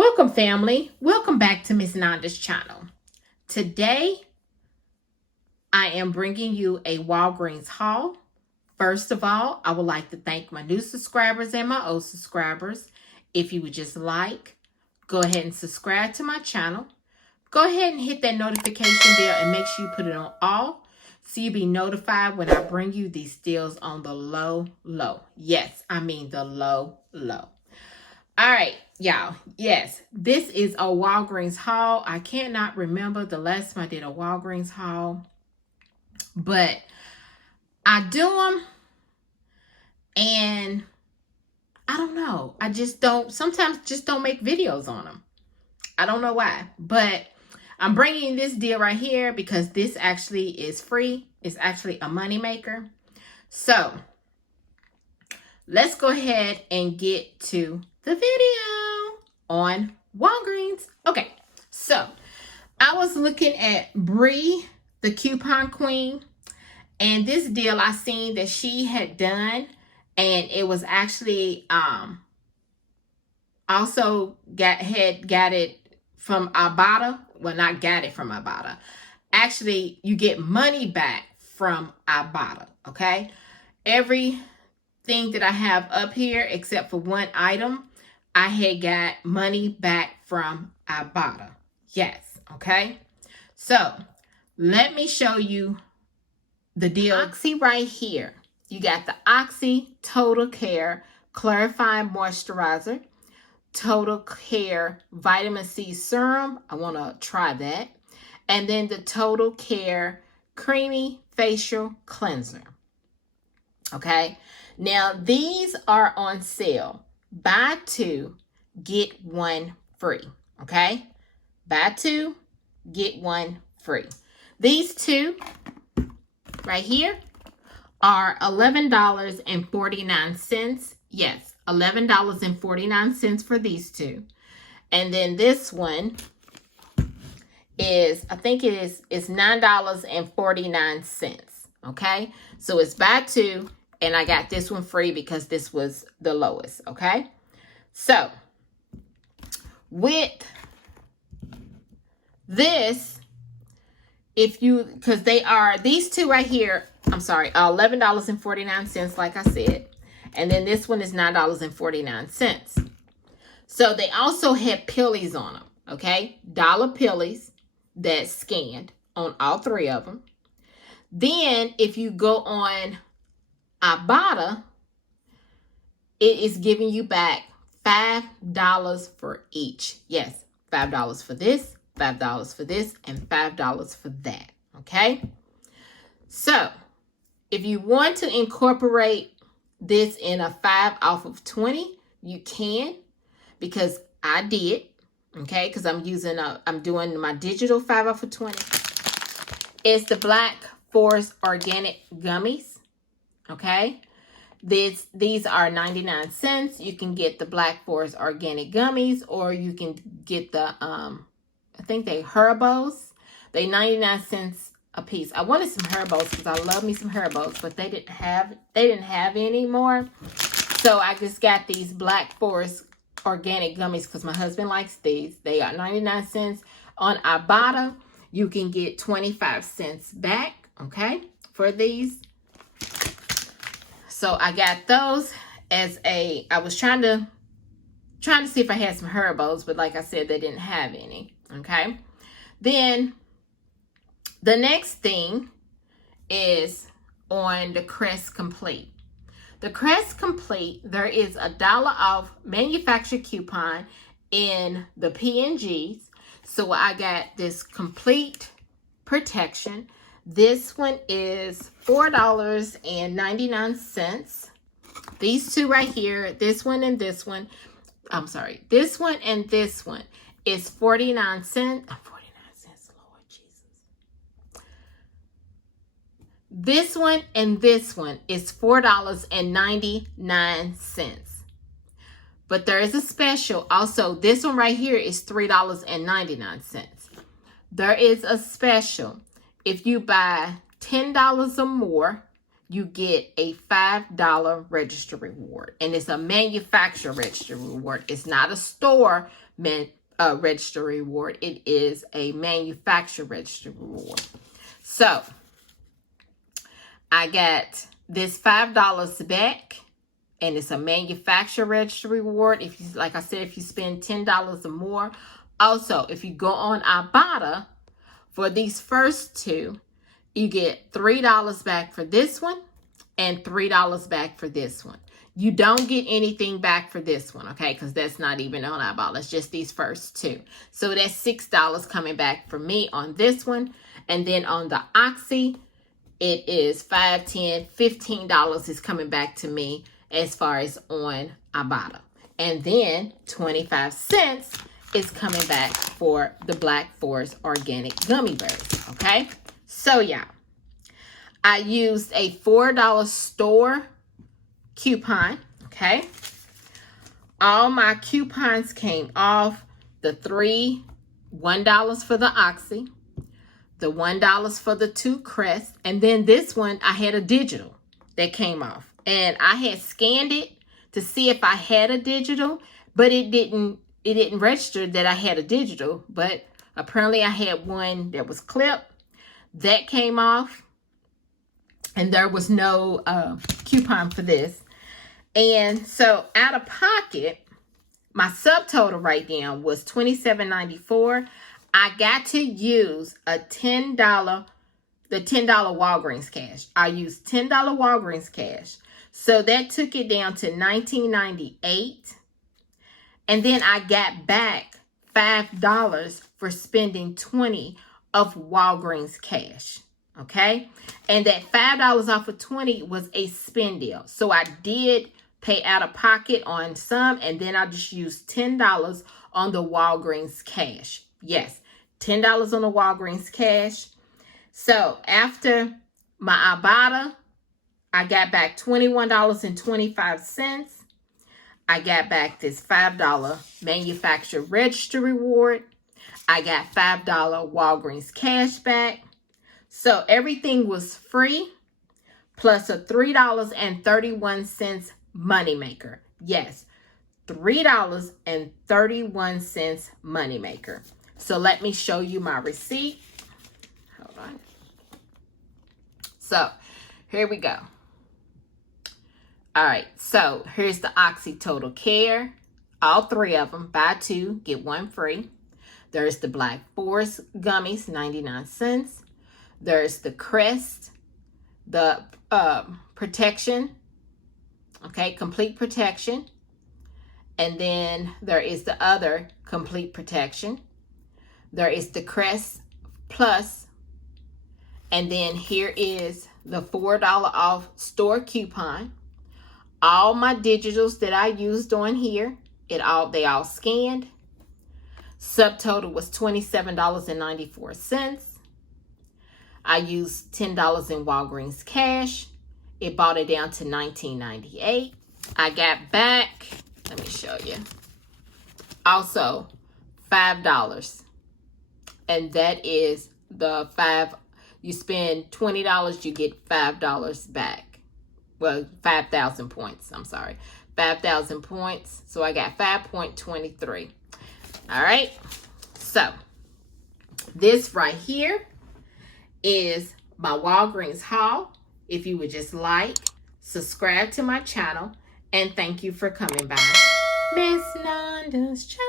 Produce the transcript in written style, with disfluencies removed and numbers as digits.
Welcome, family. Welcome back to Miss Nanda's channel. Today, I am bringing you a Walgreens haul. First of all, I would like to thank my new subscribers and my old subscribers. If you would just go ahead and subscribe to my channel. Go ahead and hit that notification bell and make sure you put it on all so you'll be notified when I bring you these deals on the low. Yes, I mean the low. All right, y'all. Yes, this is a Walgreens haul. I cannot remember the last time I did a Walgreens haul, but I do them, and I don't know. I just don't, sometimes just don't make videos on them. I don't know why, but I'm bringing this deal right here because this actually is free. It's actually a money maker. So let's go ahead and get to the video on Walgreens. Okay, so I was looking at Bree, the coupon queen, and this deal I seen that she had done, and it was actually also got it from Ibotta. Well, not got it from Ibotta. Actually, you get money back from Ibotta. Okay, everything that I have up here except for one item, I had got money back from Ibotta. Yes, okay. So let me show you the deal. Oxy right here. You got the Oxy Total Care Clarifying Moisturizer, Total Care Vitamin C Serum. I want to try that. And then the Total Care Creamy Facial Cleanser. Okay. Now, these are on sale. Buy two, get one free. Okay? Buy two, get one free. These two right here are $11.49. Yes, $11.49 for these two. And then this one is, I think it's $9.49. Okay? So it's buy two. And I got this one free because this was the lowest, okay? So, with this, because these two right here, I'm sorry, $11.49, like I said. And then this one is $9.49. So, they also had pillies on them, okay? Dollar pillies that's scanned on all three of them. Then, if you go on Ibotta, it is giving you back $5 for each. Yes, $5 for this, $5 for this, and $5 for that. Okay? So, if you want to incorporate this in a 5 off of 20, you can, because I did. Okay? Because I'm doing my digital 5 off of 20. It's the Black Forest Organic Gummies. Okay, these are 99 cents. You can get the Black Forest Organic Gummies, or you can get the I think they Herbos. They 99 cents a piece. I wanted some Herbos because I love me some Herbos, but they didn't have any more. So I just got these Black Forest Organic Gummies because my husband likes these. They are 99 cents on Ibotta. You can get 25 cents back, okay, for these. So I got those as I was trying to see if I had some Herbos, but like I said, they didn't have any. Okay. Then the next thing is on the Crest Complete. The Crest Complete, there is $1 off manufacturer coupon in the P&Gs. So I got this Complete Protection. This one is $4.99. These two right here, this one and this one, I'm sorry, this one and this one is 49 cents. 49 cents, Lord Jesus. This one and this one is $4.99. But there is a special. Also, this one right here is $3.99. There is a special. If you buy $10 or more, you get a $5 register reward. And it's a manufacturer register reward. It's not a store register reward. It is a manufacturer register reward. So I got this $5 back, and it's a manufacturer register reward. If you, like I said, if you spend $10 or more. Also, if you go on Ibotta for these first two, you get $3 back for this one and $3 back for this one. You don't get anything back for this one, okay? Because that's not even on Ibotta. It's just these first two. So that's $6 coming back for me on this one. And then on the Oxy, it is $5, $10, $15 is coming back to me as far as on Ibotta. And then 25 cents is coming back for the Black Forest Organic Gummy Bears, okay? So, yeah, I used a $4 store coupon, okay? All my coupons came off. The $1 for the Oxy, the $1 for the 2 Crest, and then this one, I had a digital that came off. And I had scanned it to see if I had a digital, but it didn't register that I had a digital, but apparently I had one that was clipped. That came off, and there was no coupon for this. And so out of pocket, my subtotal right now was $27.94. I got to use a $10, the $10 Walgreens cash. I used $10 Walgreens cash. So that took it down to $19.98. And then I got back $5 for spending $20 of Walgreens cash. Okay? And that $5 off of 20 was a spend deal. So I did pay out of pocket on some, and then I just used $10 on the Walgreens cash. Yes, $10 on the Walgreens cash. So after my Ibotta, I got back $21.25. I got back this $5 manufacturer register reward. I got $5 Walgreens cash back. So everything was free, plus a $3.31 moneymaker. Yes, $3.31 moneymaker. So let me show you my receipt. Hold on. So here we go. All right, so here's the Oxy Total Care. All 3 of them, buy 2, get 1 free. There's the Black Forest Gummies, 99 cents. There's the Crest, the protection, okay, complete protection. And then there is the other complete protection. There is the Crest Plus. And then here is the $4 off store coupon. All my digitals that I used on here, they all scanned. Subtotal was $27.94. I used $10 in Walgreens cash. It brought it down to $19.98. I got back, let me show you, also $5. And that is the you spend $20, you get $5 back. Well, 5,000 points, I'm sorry. 5,000 points, so I got 5.23. All right, so this right here is my Walgreens haul. If you would just like, subscribe to my channel, and thank you for coming by. Miss Nanda's channel.